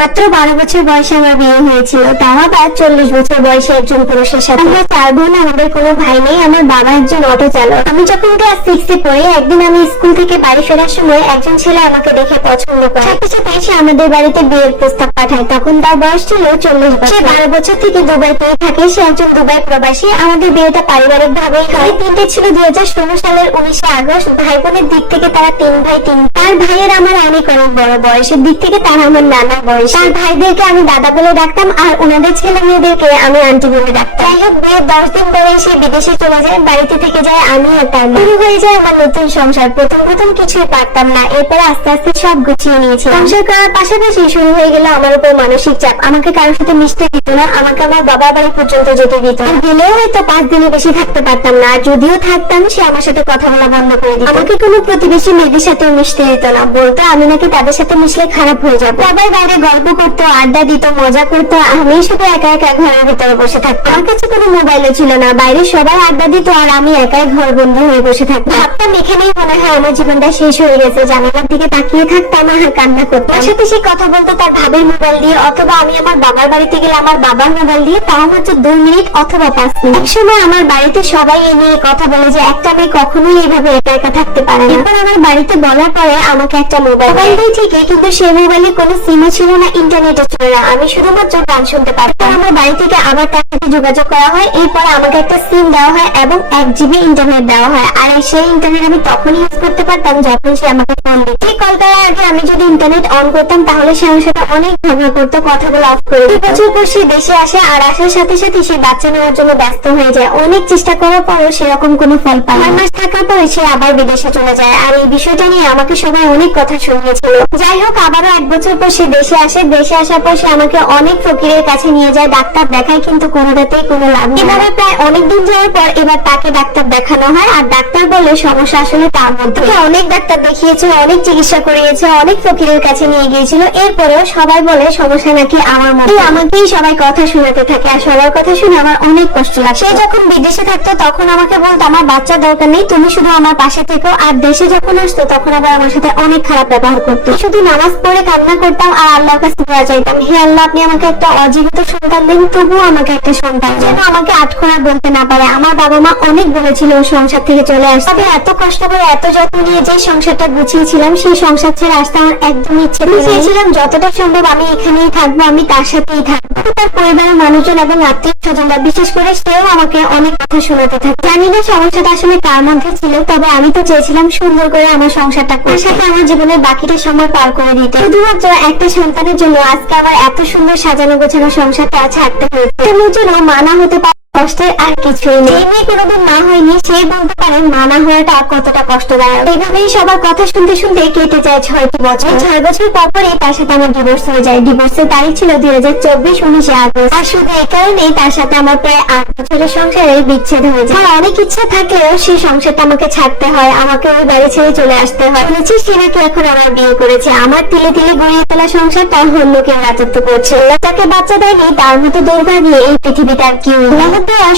মাত্র 12 বছর বয়সে আমার বিয়ে হয়েছিল, তাও আবার 40 বছর বয়সে একজন পুরুষের সাথে। আমরা 4 বোন, আমাদের কোনো ভাই নেই। আমার বাবা একজন অটো চালক। আমি যখন ক্লাস 6 এ পড়ি, একদিন আমি স্কুল থেকে বাড়ি ফেরার সময় একজন ছেলে আমাকে দেখে পছন্দ করে। সাথে সাথে সে আমাদের বাড়িতে বিয়ের প্রস্তাব পাঠায়। তখন তার বয়স ছিল 40 বছর। সে 12 বছর থেকে দুবাইতেই থাকে। সে একজন দুবাই প্রবাসী। আমাদের বিয়েটা পারিবারিক ভাবেই হয়। দিনটা ছিল 2016 সালের 19 আগস্ট। ভাই বোনের দিক থেকে তারা 3 ভাই 3। তার ভাইয়ের আমার অনেক বড় বয়সের দিক থেকে তারা আমার নানা বয়স। তার ভাইদেরকে আমি দাদা বলে ডাকতাম, আর ওনাদের ছেলে মেয়েদেরকে আমি আন্টি বলে ডাকতাম। যাই হোক, বিয়ের 10 দিন পরে সে বিদেশে চলে যায়। বাড়িতে থেকে যায় আমি আর তার মা। শুরু হয়ে যায় আমার নতুন সংসার। প্রথম কিছুই পারতাম না, এরপরে আস্তে আস্তে সব গুছিয়ে নিয়েছি। সংসার করার পাশাপাশি শুরু হয়ে গেল আমার উপর মানসিক চাপ। আমাকে কারোর সাথে মিশতে দিত না, আমাকে আমার বাবার বাড়ি পর্যন্ত যেতে দিত না। গেলেও হয়তো 5 দিনের বেশি থাকতে পারতাম না, আর যদিও থাকতাম সে আমার সাথে কথা বলা বন্ধ করে দিত। আমাকে কোনো প্রতিবেশী মেয়েদের সাথে মিশতে দিত না, বলতো আমি নাকি তাদের সাথে মিশলে খারাপ হয়ে যাবো। সবাই বাইরে গল্প করতো, আড্ডা দিত, মজা করতো, আমি শুধু একা একা ঘরের ভিতরে বসে থাকতাম। আমার কাছে কোনো মোবাইলও ছিল না। বাইরে সবাই আড্ডা দিত আর আমি একাই ঘর বন্দী হয়ে বসে থাকতাম। ভাবতাম এখানেই মনে হয় আমার জীবনটা শেষ হয়ে গেছে। জানালার দিকে তাকিয়ে থাকতাম আর কান্না করতাম। তার সাথে সে কথা বলতো তার ভাবের মোবাইল দিয়ে, অথবা আমি আমার বাবার বাড়িতে গেলে আমার বাবার মোবাইল দিয়ে, তাও মাত্র 2 মিনিট অথবা 5 মিনিট। একসময় আমার বাড়িতে সবাই এ নিয়ে কথা বলে যে একটা মেয়ে কখনোই এইভাবে একা একা থাকতে পারে না। এরপর আমার বাড়িতে বলার পরে আমাকে একটা মোবাইল দেয় ঠিকই, কিন্তু সেই মোবাইলে কোনো সিমও ছিল না, ইন্টারনেটও ছিল না। আমি শুধুমাত্র গান শুনতে পারতাম। আমার বাড়ি থেকে আবার তার সাথে যোগাযোগ করা হয়। এরপরে আমাকে একটা সিম দেওয়া হয় এবং 1 GB ইন্টারনেট দেওয়া হয়। আর সেই ইন্টারনেট আমি তখনই ইউজ করতে পারতাম যখন সে আমাকে ফোন দিত। এই কল করার আগে আমি যদি ইন্টারনেট অন করতাম তাহলে সে আমার সাথে অনেক ঝগড়া করতো, কথাগুলো অফ করে দিত। 2 বছর পর সে দেশে আসে, আর আসার সাথে সাথে সে বাচ্চা নেওয়ার জন্য ব্যস্ত হয়ে যায়। অনেক চেষ্টা করার পরও সেরকম কোনো ফল পায় না। 9 মাস থাকার পরে সে আবার বিদেশে চলে যায়, আর এই বিষয়টা নিয়ে আমাকে সবাই অনেক কথা শুনিয়েছিল। যাই হোক, আবারও 1 বছর পর সে দেশে আসে। দেশে আসার পর সে আমাকে অনেক ফকিরের কাছে নিয়ে যায়, ডাক্তার দেখায়, কিন্তু কোনোটাতেই কোনো লাভ নেই। এভাবে প্রায় অনেকদিন যাওয়ার পর এবার তাকে ডাক্তার দেখানো হয়, আর ডাক্তার বলে সমস্যা আসলে তার মধ্যে। অনেক ডাক্তার দেখিয়েছে, অনেক চিকিৎসা করিয়েছে, অনেক ফকিরের কাছে নিয়ে গিয়েছিল। এরপরেও সবাই বলে সমস্যা নাকি আমার মধ্যে। আমাকেই সবাই কথা শোনাতে থাকে, আর সবার কথা শুনে আমার অনেক কষ্ট লাগে। সে যখন বিদেশে থাকতো তখন আমাকে বলতো আমার বাচ্চা দরকার নেই, তুমি শুধু আমার পাশে থেকো। আর দেশে যখন আসতো তখন আবার আমার সাথে অনেক খারাপ ব্যবহার করতো। শুধু নামাজ পড়ে কান্না করতাম আর আল্লাহর কাছে দোয়া চাইতাম, হে আল্লাহ, আপনি আমাকে একটা অজীবিত সন্তান দিন, তবুও আমাকে একটা সন্তান যেন আমাকে আটখোনা বলতে না পারে। আমার বাবা মা অনেক বলেছিল ও সংসার থেকে চলে আসতে, তবে এত কষ্ট করে এত যত্ন নিয়ে যে সংসারটা গুছিয়েছিলাম সেই সংসার ছেড়ে আসতে আমার একদমই ইচ্ছে নেই। চেয়েছিলাম যতটা সম্ভব আমি এখানেই থাকবো, আমি তার সাথেই থাকবো। তার পরিবারের মানুষজন এবং আত্মীয় স্বজনরা, বিশেষ করে সেও আমাকে অনেক কথা শোনাতে থাকে। জানি না সমস্যাটা আসলে কার মধ্যে ছিল, তবে আমি তো চেয়েছিলাম সুন্দর করে আমার সংসারটা তার সাথে আমার জীবনের বাকিটা সময় পার করে দিতে। শুধুমাত্র একটা সন্তানের জন্য আজকে আমার এত সুন্দর সাজানো গোছানো সংসারটা ছাড়তে হয়েছে। এর জন্য মানা হতে পারে কষ্টের আর কিছুই নেই। মেয়ে কোনোদিন মা হয়নি, সে বলতে পারেন মানা হওয়াটা কতটা কষ্টদায়ক। এইভাবেই সবার কথা শুনতে শুনতে কেটে যায় 6টি বছর। 6 বছর পরে তার সাথে আমার ডিভোর্স হয়ে যায়। ডিভোর্সের তারিখ ছিল 2024 19 আগস্ট। আর শুধু এই কারণেই তার সাথে আমার প্রায় 8 বছরের সংসারে বিচ্ছেদ হয়ে যায়। আমার অনেক ইচ্ছা থাকলেও সেই সংসারটা আমাকে ছাড়তে হয়, আমাকে ওই বাড়ি ছেড়ে চলে আসতে হয়। শুনেছি সে নাকি এখন আমার বিয়ে করেছে। আমার তিলে তিলে গড়িয়ে তোলা সংসারটা অন্য কেউ রাজত্ব করছে। তাকে বাচ্চা দেয়নি, তার মতো দুর্ভাগ্য এই পৃথিবীতে আর কেউ নেই।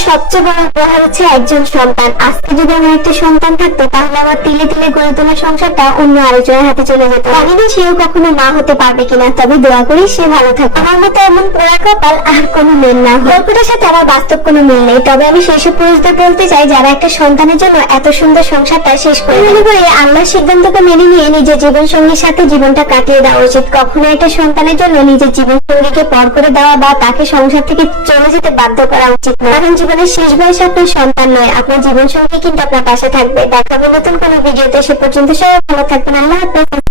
সবচেয়ে বড় উপহার হচ্ছে একজন সন্তান। আজকে যদি আমার একটা সন্তান থাকতো তাহলে আমার তিলে তিলে গড়ে তোলা সংসারটা অন্য আরেকজনের হাতে চলে যেত। জানি না সেও কখনো মা হতে পারবে কিনা, তবে দোয়া করি সে ভালো থাকে। আমার মতো এমন পোড়া কপাল আর কোনো মিল না। গল্পটার সাথে আমার বাস্তব কোনো মিল নেই, তবে আমি সেইসব পুরুষদের বলতে চাই যারা একটা সন্তানের জন্য এত সুন্দর সংসারটা শেষ করে। মনে করি আল্লাহর সিদ্ধান্তকে মেনে নিয়ে নিজের জীবন সঙ্গীর সাথে জীবনটা কাটিয়ে দেওয়া উচিত। কখনো একটা সন্তানের জন্য নিজের জীবন সঙ্গীকে পর করে দেওয়া বা তাকে সংসার থেকে চলে যেতে বাধ্য করা উচিত না। কারণ জীবনের শেষ বয়সে আপনার সন্তান নয়, আপনার জীবন সঙ্গী কিন্তু আপনার পাশে থাকবে। দেখা হবে নতুন কোনো ভিডিওতে। সে পর্যন্ত সবাই ভালো থাকবেন। আল্লাহ হাফেজ।